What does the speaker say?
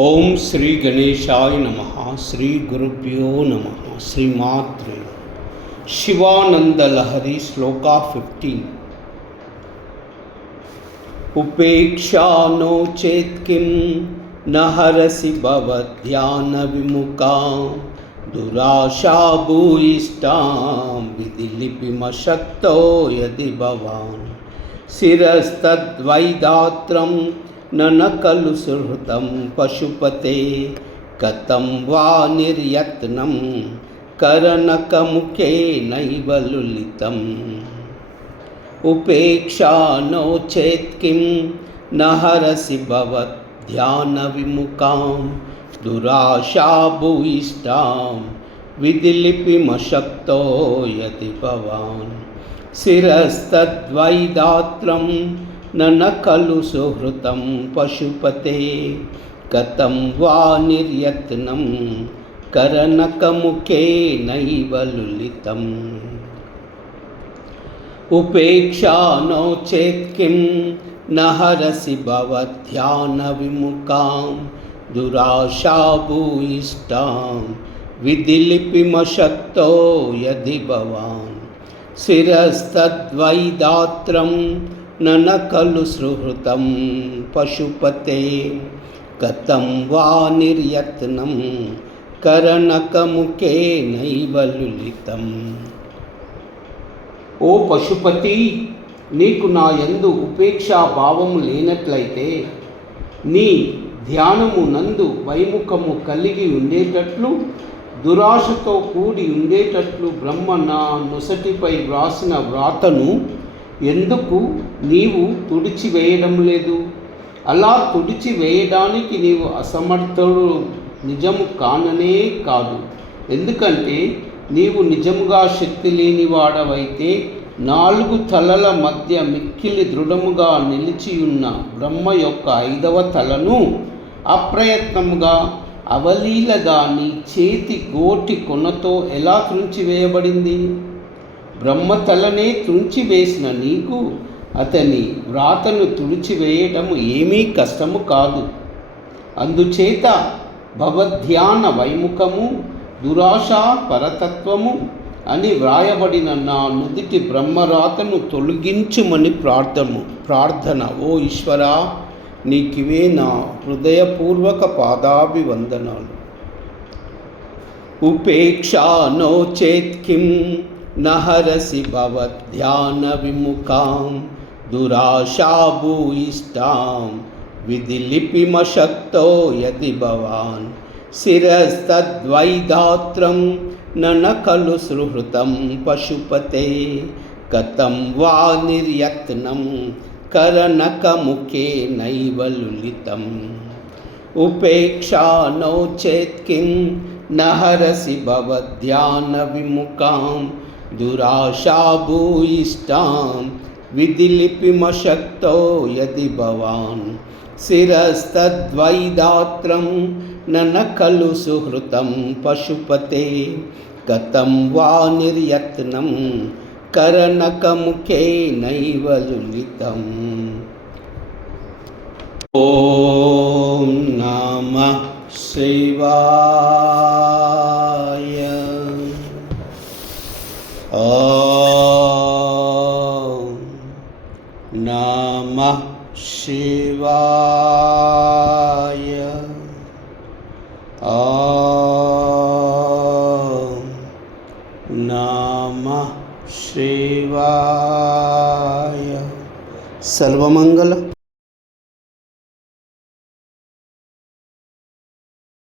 ఓం శ్రీ గణేశాయ నమః. శ్రీ గురుభ్యో నమః. శ్రీమాత్రే. శివానంద లహరి శ్లోక 15. ఉపేక్షా నో చేత్ కిం న హరసి భవధ్యాన విముఖాం దురాశా భూయిష్టాం విధిలిపిమశక్తో యది భవాన్ శిరస్తద్వైదాత్రం न खलु सुहृतं पशुपते कथं वा निर्यत्नं करनकमुखे नैव लुलितम् उपेक्षा नो चेत् किं न हरसि भवध्यानविमुखां दुराशा भूयिष्ठां विधिलिपिमशक्तो यदि भवान् शिरस्तद्वैदात्रं न खलु सुहृतं पशुपते कथं वा निर्यत्नं करनकमुखे नैव लुलितम् उपेक्षा नो चेत् किं न हरसि भवध्यानविमुखां दुराशा भूयिष्ठां विधिलिपिमशक्तो यदि भवान् शिरस्तद्वैदात्रं न खलु सुहृतं पशुपते कथं वा निर्यत्नं करनकमुखे नैव लुलितम्. ఓ పశుపతి, నీకు నా యందు ఉపేక్షా భావము లేనట్లయితే నీ ధ్యానము నందు వైముఖము కలిగి ఉండేటట్లు దురాశతో కూడి ఉండేటట్లు బ్రహ్మ నా నొసటిపై వ్రాసిన వ్రాతను ఎందుకు నీవు తుడిచివేయడం లేదు? అలా తుడిచివేయడానికి నీవు అసమర్థుడు నిజము కాననే కాదు. ఎందుకంటే నీవు నిజముగా శక్తి లేనివాడవైతే 4 తలల మధ్య మిక్కిలి దృఢముగా నిలిచియున్న బ్రహ్మ యొక్క 5వ తలను అప్రయత్నముగా అవలీలగా నీ చేతి గోటి కొనతో ఎలా త్రుంచివేయబడింది? బ్రహ్మతలనే త్రుంచివేసిన నీకు అతని వ్రాతను తుడిచివేయటము ఏమీ కష్టము కాదు. అందుచేత భవధ్యాన వైముఖము దురాశా పరతత్వము అని వ్రాయబడిన నా నుదిటి బ్రహ్మరాతను తొలగించుమని ప్రార్థన. ఓ ఈశ్వరా, నీకివే నా హృదయపూర్వక పాదాభివందనాలు. ఉపేక్షా నో చేత్ కిం न हरसि भवध्यानविमुखां दुराशा भूयिष्ठां विधिलिपिमशक्तो यदि भवान् शिरस्तद्वैदात्रं न खलु सुहृतं पशुपते कथं वा निर्यत्नं करनकमुखे नैव लुलितम् उपेक्षा नो चेत् किं न हरसि भवध्यानविमुखां दुराशा भूयिष्ठां विधिलिपिमशक्तो यदि भवान् शिरस्तद्वैदात्रं न खलु सुहृतं पशुपते कथं वा निर्यत्नं करनकमुखे नैव लुलितम्. ॐ नमः शिवाय. ॐ नमः शिवाय. ॐ नमः शिवाय. सर्वमंगल.